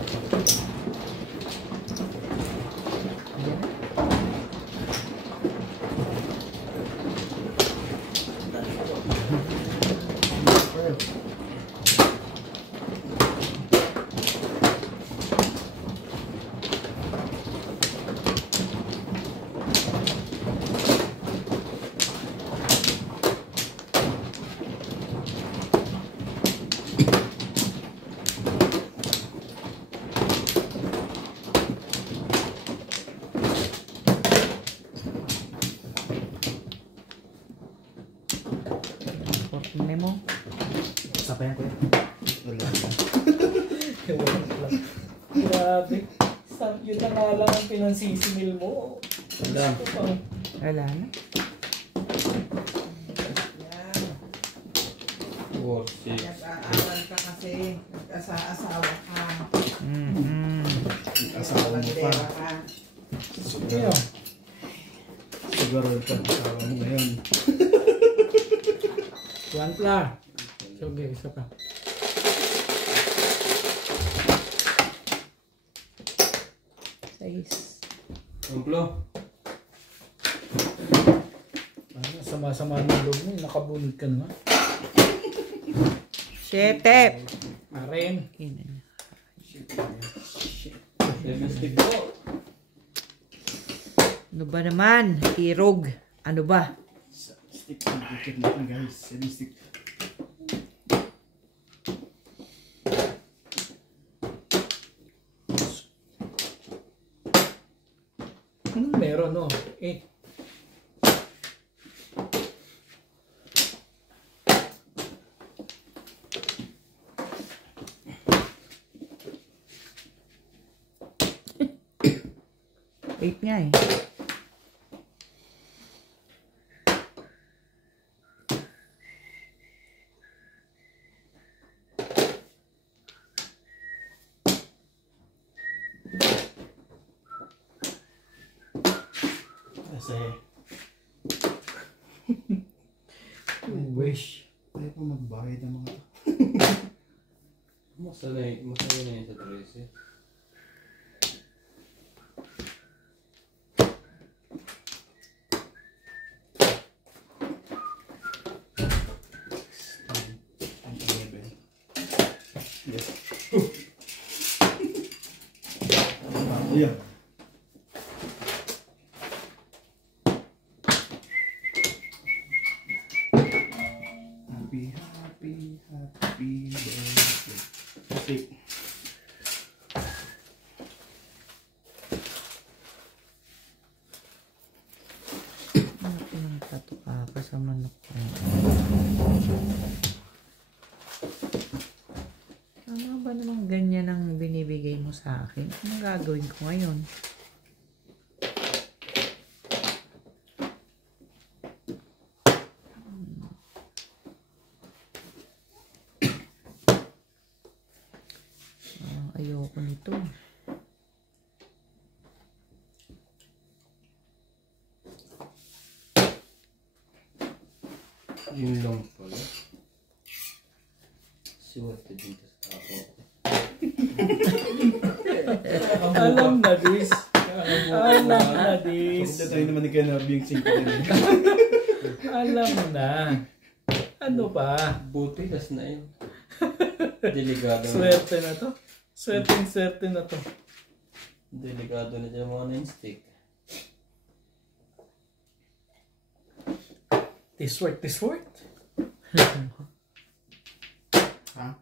Memo. Sapayan ko yan. Grabe. Yun na nga lang ang pinansisimil mo. Alam. Wala na. Yan. 4, 6. Nag-aaral ka kasi. Nag-asawa ka. Asawa mo pa. Bandera ka. Siguro. Siguro ka asawa mo ngayon. Wantla. Okay, isa pa. Size. Amplo. Sama-sama ng loob mo. Nakabunod ka naman. 7. Arin. Stick po. Ano ba naman? Irog. Ano ba? Stick na ticket natin guys. 7 stick. Anong meron, no? 8. Eight nga eh. Kasi Wish. tayo pa magbayad ng mga to. Masaya na yun sa 13. Yeah. Happy birthday. Okay. Ano pinagtato ka sa manok ko? Ano ba namang ganyan ang binibigay mo sa akin? Anong gagawin ko ngayon? Ayoko nito. Yun lang pala. Suwerte dito sa ako. Alam na this. Alam na this. Hindi tayo naman ni Kanabi yung 5 din. Alam na. Ano pa? Buti, tas na yun. Delikado na. Swerte na to. Swerte na to. Delikado na dyan mga non-stick. This work. Ha?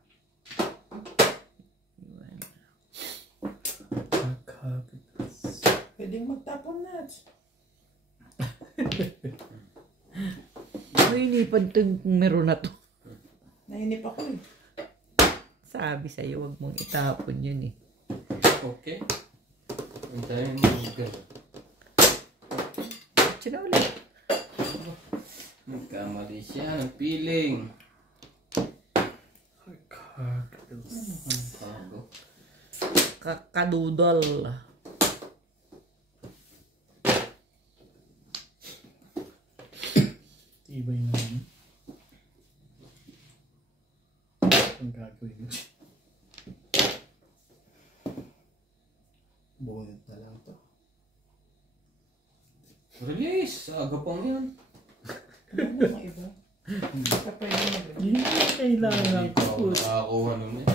Pwedeng magtapon nuts. Nainipad itong meron na to. Nainip ako eh. Sabi sa'yo, huwag mong itapon yun eh. Okay. Antayin mo yung gano'n. Sino ulit? Nagkamali siya ng feeling. Bago. Kakadudol. Iba yung ang gagawin mo. Bonnet na lang to. Release! Aga pang yan. Ano mga iba? Basta pwede na ba? Hindi kailangan Hindi pa ako ko. nakakuha nun eh.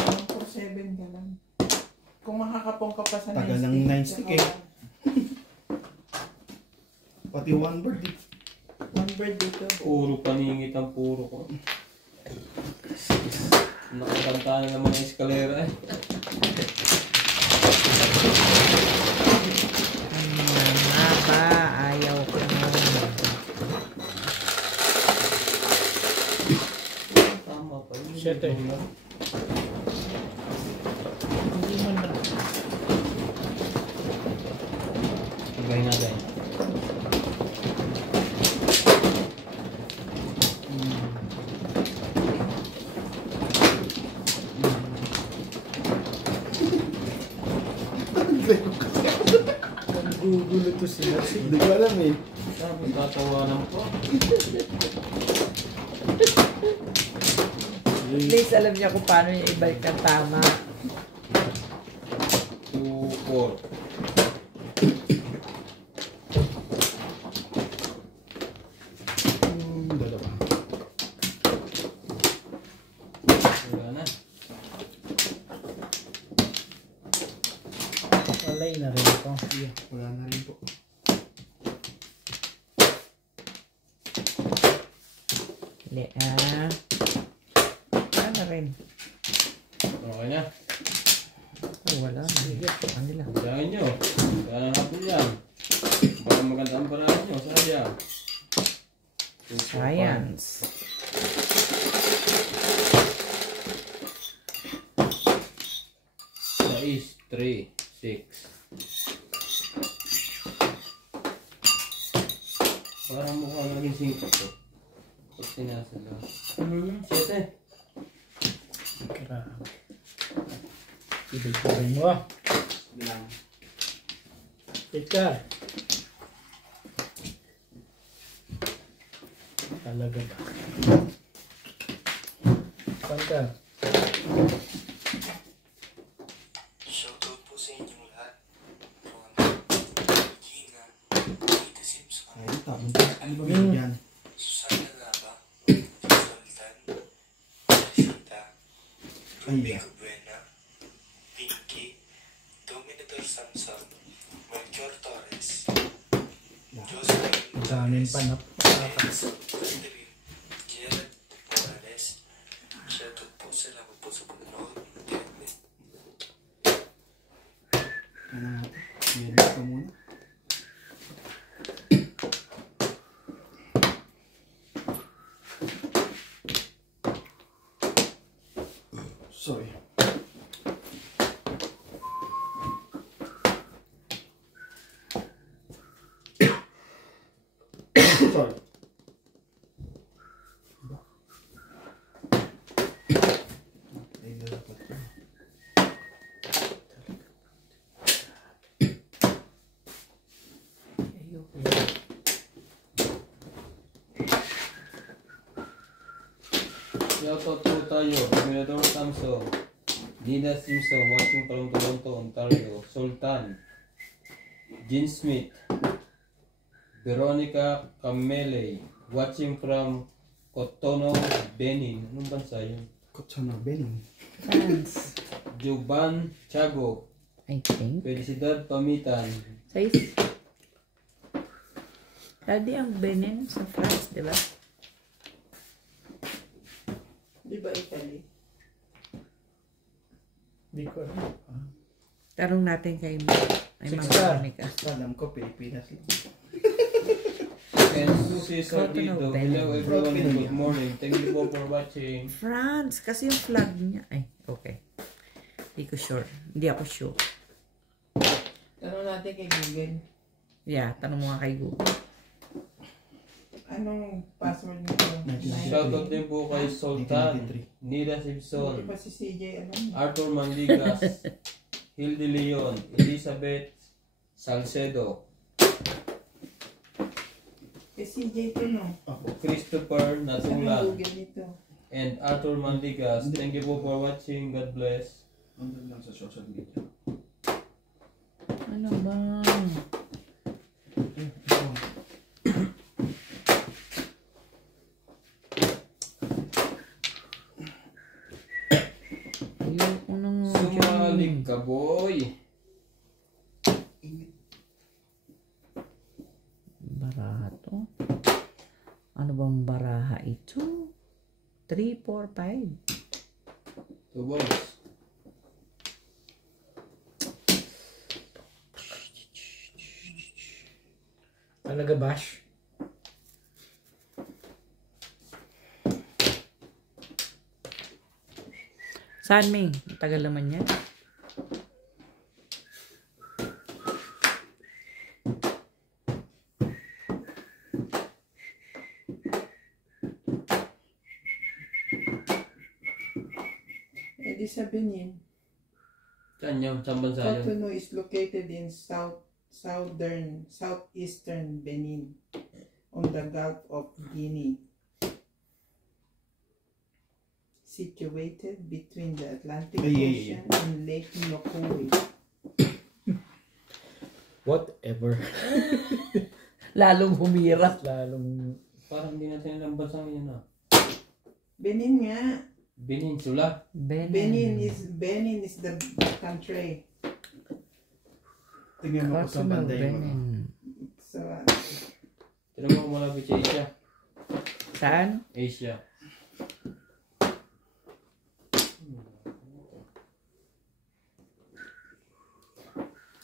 147 ka lang. Kung makakapong ka pa sa Tagal ng 9 stick eh. Pati 1 bird eh. One bird dito. Puro paningit ang puro ko. Nakakanta na naman ang eskalera eh. Ano ba? Ayaw ko na. Tama pa yun. Shit eh. Hindi man na. Sabay natin. Gugulo to sila. Hindi ko alam eh. Sabi tatawanan ko. At least alam niya kung paano niya ibalik ang tama. 2, 4. Dalawa. Wala na. Walay na rin ito. Yeah, wala na rin po. Hindi ah. Wala rin. Okay na. Oh, wala na. Kanila. Sayangin nyo. Kaya na hapon yan. Baka maganda ang parahan nyo. Sayang. Science. Sais, 3, 6. Parang mukhang naging 5 to. Pag sinasala. 7. Grabe. Ibig mo. Bilang. Ika. Talaga ba? Saan ka? Domingo Buena, Pinky, Dominator Samson, Melchor Torres, Jocelyn Ang daming panap. Catherine, Gerald Morales. Shoutout po, salamat po sa panonood. Ano natin? Yan ka muna. Sorry. Sorry. Ay, dapat ko. Shoutout po tayo, Dominator Samson, Nina Simpson, watching from Toronto, Ontario, Sultan, Jean Smith, Veronica Camele, watching from Cotonou, Benin. Anong bansa yun? Cotonou, Benin. France. Joban Chago, I think. Felicidad Pamitan, Size. Daddy, ang Benin sa France, di ba? Di ba Italy? Hindi ko alam. Tarong natin kay Six Ma'am star. Veronica. Alam ko, Pilipinas lang. and Susie Sardito. Cotonou, Benin. Hello everyone and good morning. Thank you po for watching. France, kasi yung flag niya. Ay, okay. Hindi ko sure. Hindi ako sure. Tanong natin kay Google. Yeah, tanong mo nga kay Google. Anong password nito? Shoutout din po kay Sultan, 1993. Nida Hindi Simpson, pa si CJ, Arthur Mandigas, Hildy Leon, Elizabeth Salcedo, Kay CJ to, no? Christopher Anong Natulan, Google nito? and Arthur Mandigas. Thank you po for watching. God bless. Andun lang sa social media. Ano ba? Ayoko nang Sumalik ka, boy. baraha to. Ano bang baraha ito? 3, 4, 5. Two balls. Talaga, Bash? Saan, Ming? Tagal naman yan. Eh di sa Benin. Saan yun? Saan bansa yun? Cotonou is located in southeastern Benin on the Gulf of Guinea. Situated between the Atlantic Ocean and Lake Lokowe. Whatever. Lalong humira. Lalong... Parang hindi natin alam bansa yun ah. Benin nga. Peninsula. Benin is the country. Tingnan mo kung saan Cotonou, banda yung mga. Benin. So, Tira mo kung malapit sa Asia. Saan? Asia.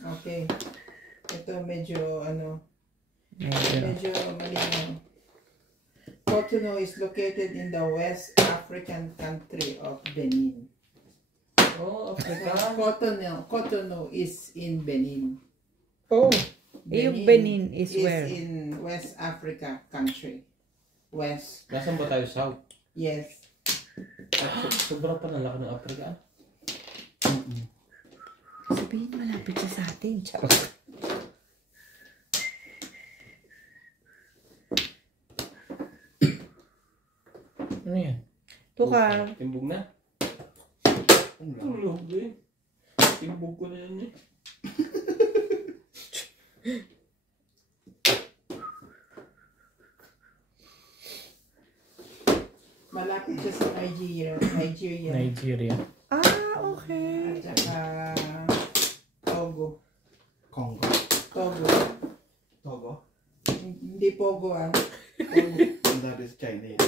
okay. Ito medyo Medyo. medyo malinaw. Cotonou is located in the West African country of Benin. Oh, Africa. Cotonou is in Benin. Oh, yung Benin is where? in West Africa country. West. Nasaan ba tayo? South? Yes. Sobrang panalaki ng Africa. Sabihin malapit siya sa atin. Charot. Ano yan? Tukar. Timbog na? Ang loob eh. Timbog ko na yan eh. Malapit siya sa Nigeria. Nigeria. okay. At saka Togo. Congo. Togo. Togo. Hindi Pogo ah. Togo. And that is Chinese.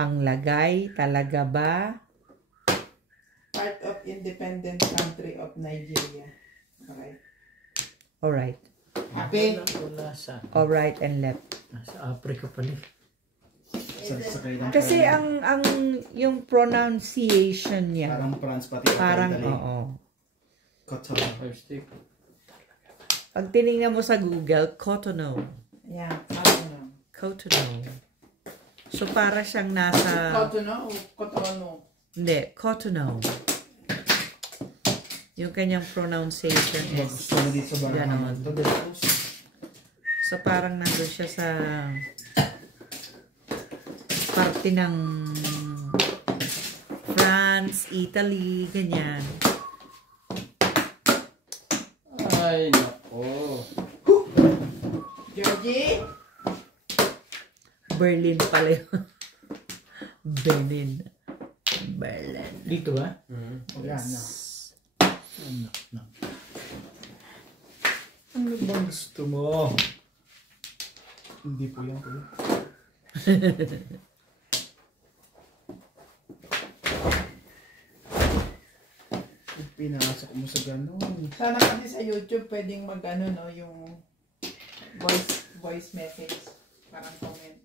Ang lagay talaga ba? Part of independent country of Nigeria. Okay. Alright. Happy? Wala sa... Alright and left. Nasa Africa pala. Sakay ng Kasi China. ang yung pronunciation niya. Parang France pati. Parang, Italy. oo. Cotonou. Five stick. Pag tinignan mo sa Google, Cotonou. Yeah, Cotonou. Cotonou. So, para siyang nasa... Cotonou o Cotonou? Hindi, Cotonou. Yung kanyang pronunciation is Gusto mo dito sa ganon. Barahan. So, parang nandun siya sa parte ng France, Italy, ganyan. Ay, nako. Georgie? Berlin pala yun. Berlin. Dito ba? Wala na. No. Ano bang gusto mo? Hindi po yan po. Pinasok mo sa gano'n. Sana kasi sa YouTube pwedeng mag ano no, yung voice message. Parang comment.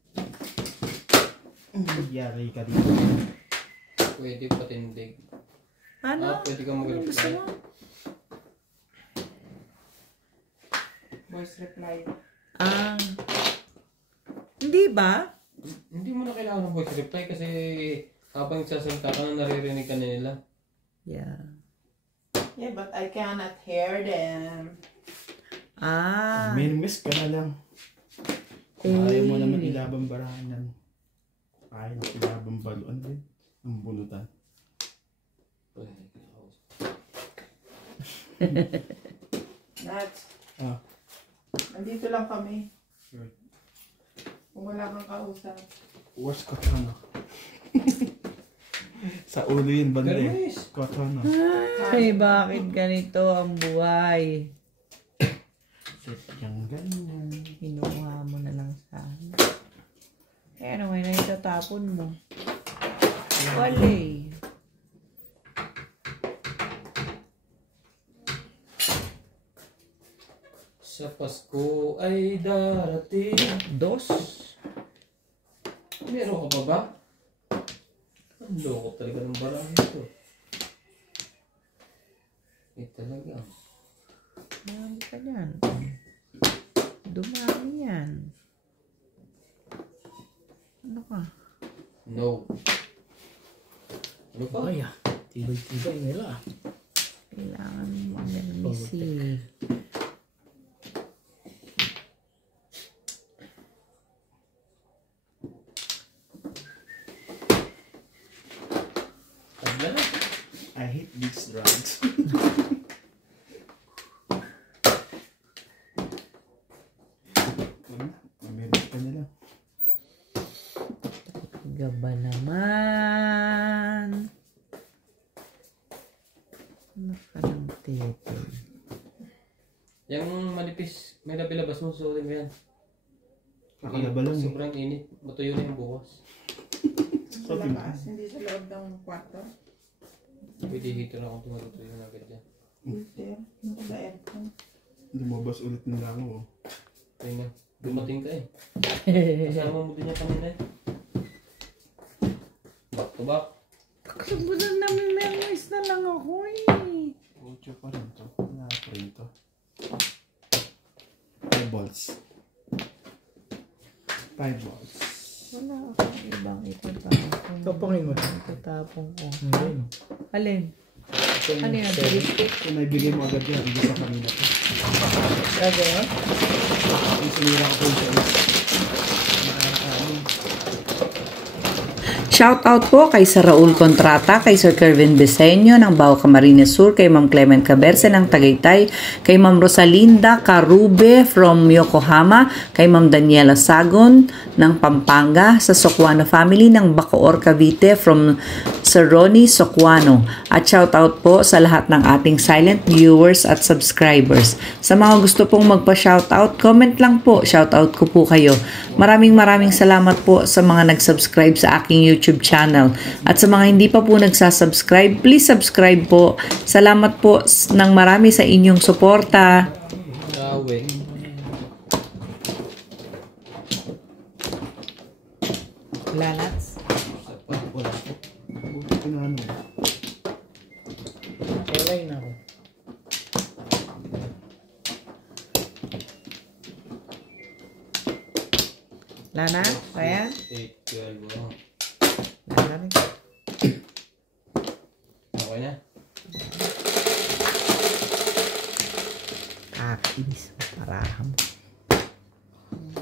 Yari ka dito. Pwede patindig. Ano? Pwede kang Ano gusto mag-reply. mo? Voice reply. Ah. Hindi ba? Hindi mo na kailangan ng voice reply kasi habang sasalita ka na naririnig ka na nila. Yeah. Yeah, but I cannot hear them. Ah. Minimiss ka na lang. Ayaw mo naman ilabang barahanan. Ayaw mo ilabang baluan din. Ang bulutan. Nats. Ah. Nandito lang kami. Sure. Kung wala kang kausap. Worst Cotonou. Sa ulo yun, banda eh. Guys. Cotonou. Ay, bakit ganito ang buhay? Sit yung ganyan. Kinuha mo na lang sa akin. Eh, ano ngayon na itatapon mo? Wale. Sa Pasko ay darating. Dos. Meron ka pa ba? Ang loko talaga ng barang ito. Eh talaga. Marami ka dyan. Dumami yan. Ano ka? No. Ano pa? Ay, tibay-tibay nila. Kailangan mo mag-misi. Tagla na. I hate these drugs. Minimiss ka nila. Gaba naman. Ano ka ng tete? Yung manipis, may nabilabas mo, susuotin mo yan. Nakalaba lang eh. Sobrang init. Matuyo na yung bukas. Sa labas, hindi sa loob ng kwarto. Pwede hito na kung tumatutuyo na agad yan. There, naka aircon. Lumabas ulit ng langaw. Oh. Kaya nga, dumating ka eh. Kasama mo din yan kanina eh. Back to back. Kasabunan namin memories na lang ako eh. Ocho pa rin to. Naka-print to. 5 balls. 5 balls. Wala akong ibang itatapon. Tapangin mo. Itatapon ko. Hindi, no? Alin? Ano yan? Lipstick? Kung naibigay mo agad yan, hindi sa kanila to. Gagawin? Yung sinira ko po sa is. Shoutout po kay Sir Raul Contrata, kay Sir Kervin Beseño ng Bao Camarines Sur, kay Ma'am Clement Caberce ng Tagaytay, kay Ma'am Rosalinda Carube from Yokohama, kay Ma'am Daniela Sagon ng Pampanga, sa Socuano family ng Bacoor, Cavite from Sir Ronnie Socuano. At shoutout po sa lahat ng ating silent viewers at subscribers. Sa mga gusto pong magpa-shoutout, comment lang po, shoutout ko po kayo. Maraming salamat po sa mga nag-subscribe sa aking YouTube channel. At sa mga hindi pa po nagsasubscribe, please subscribe po. Salamat po ng marami sa inyong suporta. Lalats. Wala po. Buti ko na ano. Kulay na ako. Lana? Kaya? 8, 12, oh. Lana rin. Okay na? Akinis. Paraham.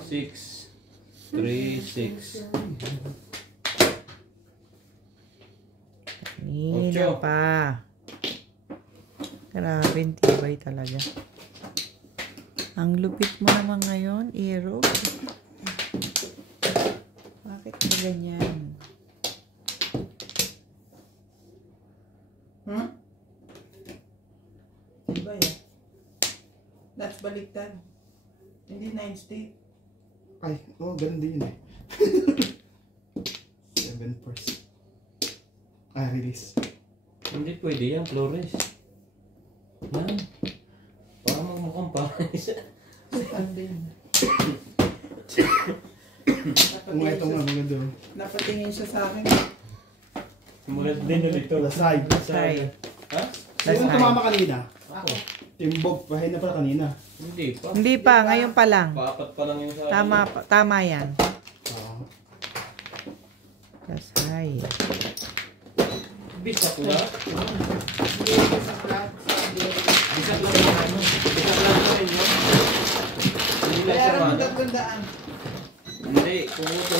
6, 3, 6. Nino pa. Grabe, tibay talaga. Ang lupit mo naman ngayon, Ero. Bakit ka ganyan? Diba yan? That's baliktad. Hindi 9 state. Ay, ganun din yun eh. 7 first. Release. Hindi pwede yan, Flores. Yan. Para magmukhang pares. Itong mga doon. Napatingin siya sa akin. Sumunod din ulit ito. Lasay. Sorry. Ha? Sino tumama kanina? Ako. Timbog, pahay na pala kanina. Hindi pa. Hindi pa, ngayon pa lang. Paapat pa lang yung sa... Tama yan. Yes. Hi. Bisak na. Sa flat. Bisak lang yung ano. Bisak lang yung ano. Hindi lang Kaya siya rin ano. magagandaan. Hindi. Kung ito